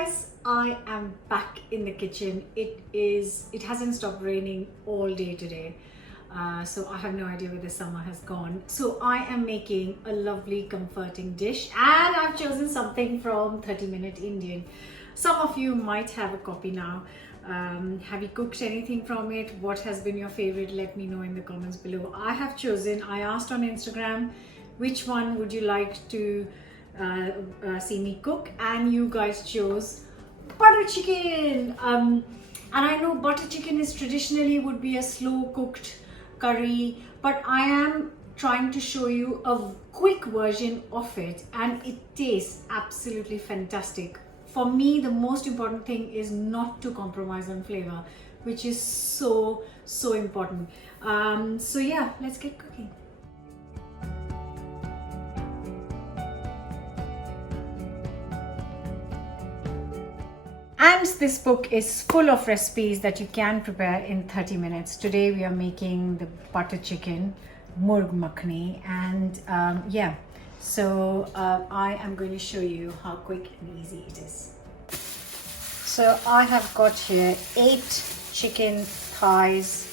guys, I am back in the kitchen. It hasn't stopped raining all day today, so I have no idea where the summer has gone. So I am making a lovely comforting dish, and I've chosen something from 30-Minute Indian. Some of you might have a copy now. Have you cooked anything from it? What has been your favorite? Let me know in the comments below. I asked on Instagram, which one would you like to see me cook, and you guys chose butter chicken. And I know butter chicken is traditionally would be a slow cooked curry, but I am trying to show you a quick version of it, and it tastes absolutely fantastic. For me, the most important thing is not to compromise on flavor, which is so important. So yeah, let's get cooking. And this book is full of recipes that you can prepare in 30 minutes. Today we are making the butter chicken, murg makhani, and yeah, so I am going to show you how quick and easy it is. So I have got here 8 chicken thighs,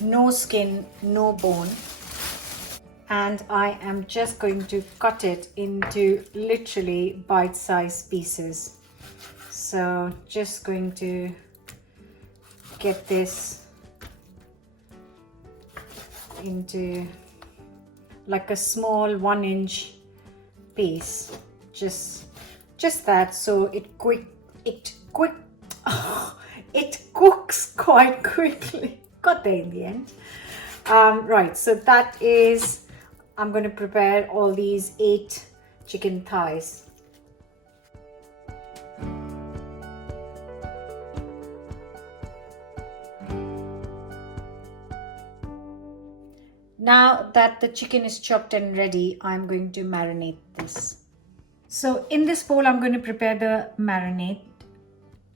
no skin, no bone, and I am just going to cut it into literally bite-sized pieces. So just going to get this into like a small 1-inch piece, just that, so it cooks quite quickly. Got there in the end. Right, so that is, I'm going to prepare all these 8 chicken thighs. Now that the chicken is chopped and ready, I'm going to marinate this. So in this bowl, I'm going to prepare the marinade.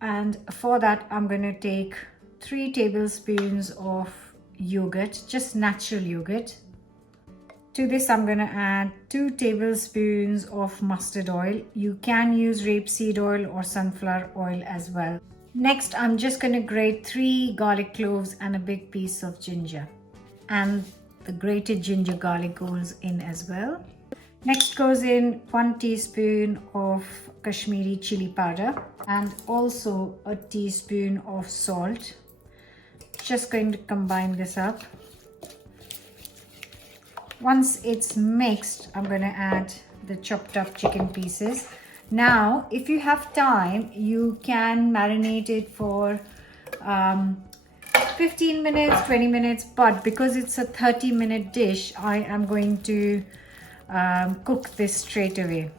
And for that, I'm going to take 3 tablespoons of yogurt, just natural yogurt. To this, I'm going to add 2 tablespoons of mustard oil. You can use rapeseed oil or sunflower oil as well. Next, I'm just going to grate 3 garlic cloves and a big piece of ginger. And the grated ginger garlic goes in as well. Next goes in 1 teaspoon of Kashmiri chili powder and also a teaspoon of salt. Just going to combine this up. Once it's mixed, I'm going to add the chopped up chicken pieces. Now, if you have time, you can marinate it for 15 minutes, 20 minutes, but because it's a 30-minute dish, I am going to cook this straight away.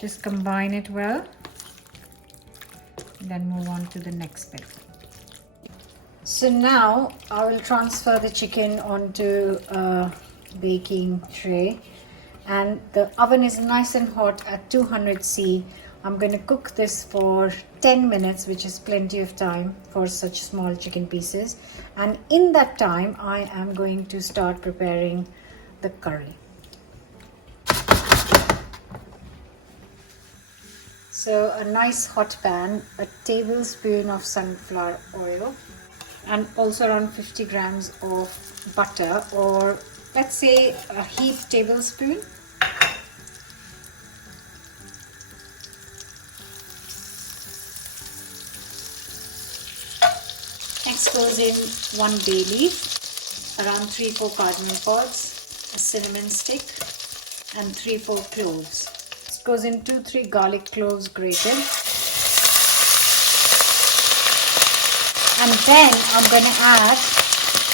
Just combine it well, then move on to the next bit. So now I will transfer the chicken onto a baking tray, and the oven is nice and hot at 200°C. I'm going to cook this for 10 minutes, which is plenty of time for such small chicken pieces. And in that time, I am going to start preparing the curry. So a nice hot pan, a tablespoon of sunflower oil, and also around 50 grams of butter, or let's say a heaped tablespoon. Next goes in 1 bay leaf, around 3-4 cardamom pods, a cinnamon stick, and 3-4 cloves. This goes in 2-3 garlic cloves grated. And then I'm going to add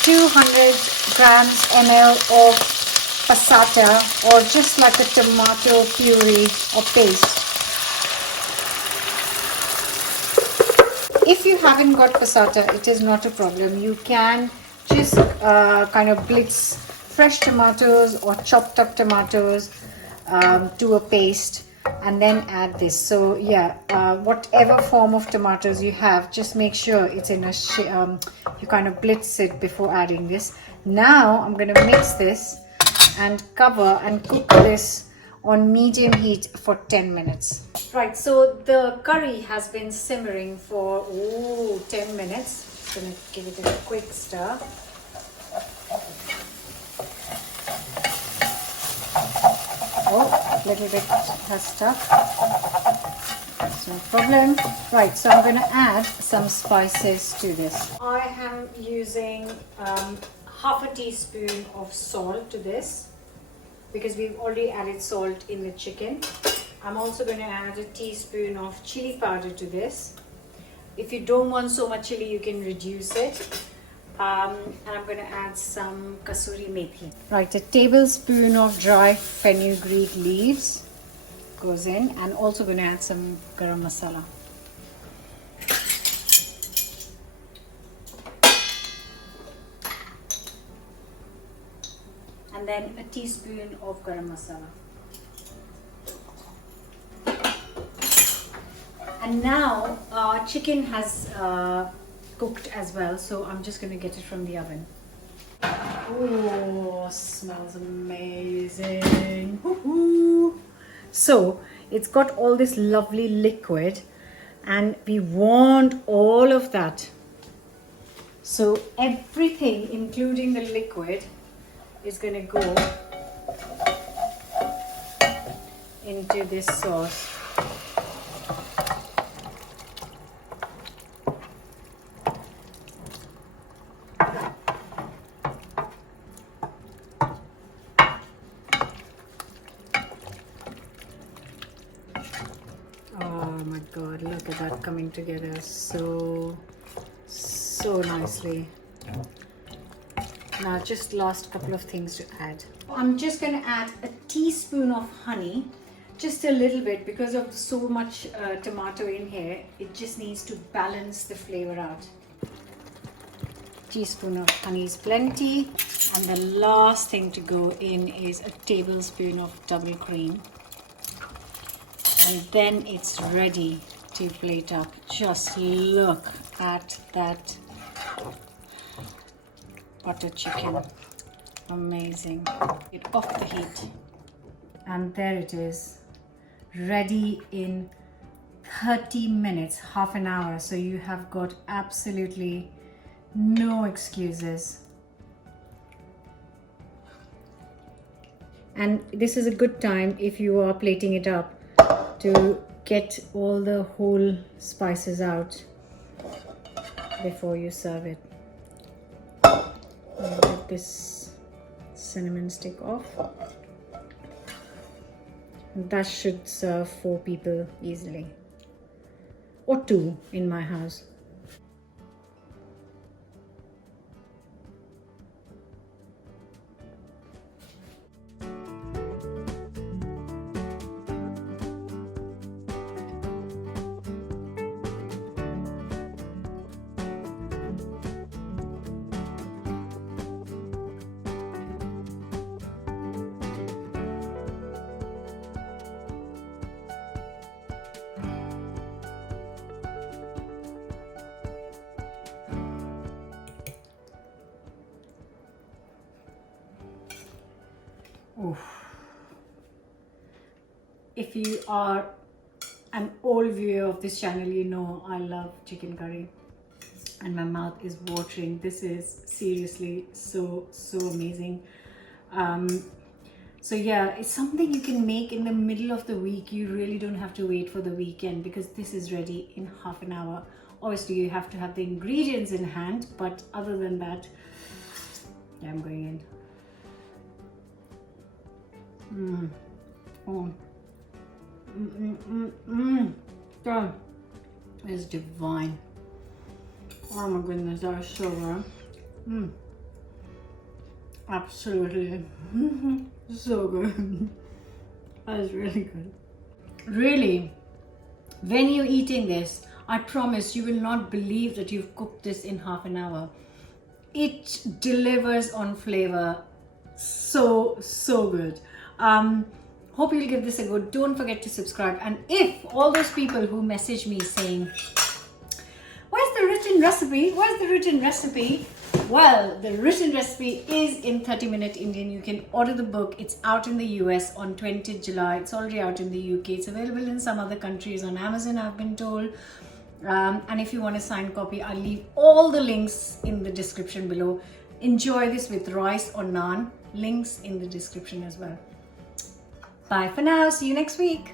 200 ml of passata, or just like a tomato puree or paste. If you haven't got passata, it is not a problem. You can just kind of blitz fresh tomatoes or chopped up tomatoes to a paste and then add this. So yeah, whatever form of tomatoes you have, just make sure it's in a you kind of blitz it before adding this. Now I'm going to mix this and cover and cook this on medium heat for 10 minutes. Right, so the curry has been simmering for 10 minutes. Just gonna give it a quick stir. Oh, a little bit has stuck. That's no problem. Right, so I'm going to add some spices to this. I am using half a teaspoon of salt to this because we've already added salt in the chicken. I'm also going to add a teaspoon of chili powder to this. If you don't want so much chili, you can reduce it. And I'm going to add some kasuri methi. Right, a tablespoon of dry fenugreek leaves goes in, and also going to add some garam masala. And then a teaspoon of garam masala. And now our chicken has cooked as well, so I'm just going to get it from the oven. Oh, smells amazing. Woo-hoo. So it's got all this lovely liquid and we want all of that. So everything, including the liquid, is going to go into this sauce. Oh my god, look at that coming together so nicely. Now just last couple of things to add. I'm just going to add a teaspoon of honey, just a little bit, because of so much tomato in here. It just needs to balance the flavor out. Teaspoon of honey is plenty. And the last thing to go in is a tablespoon of double cream. And then it's ready to plate up. Just look at that butter chicken. Amazing. Get off the heat. And there it is. Ready in 30 minutes, half an hour. So you have got absolutely no excuses. And this is a good time, if you are plating it up, to get all the whole spices out before you serve it. I'll get this cinnamon stick off. That should serve 4 people easily, or 2 in my house. Oof. If you are an old viewer of this channel, you know I love chicken curry and my mouth is watering. This is seriously so amazing. So yeah, it's something you can make in the middle of the week. You really don't have to wait for the weekend because this is ready in half an hour. Obviously you have to have the ingredients in hand, but other than that, yeah, I'm going in. That is divine. Oh my goodness, that is so good. Absolutely. So good. That is really good. Really, when you're eating this, I promise you will not believe that you've cooked this in half an hour. It delivers on flavor. So good. Hope you'll give this a go. Don't forget to subscribe. And if all those people who message me saying, where's the written recipe? Well, the written recipe is in 30-minute Indian. You can order the book. It's out in the US on 20th July. It's already out in the UK. It's available in some other countries on Amazon, I've been told. And if you want a signed copy, I'll leave all the links in the description below. Enjoy this with rice or naan. Links in the description as well. Bye for now. See you next week.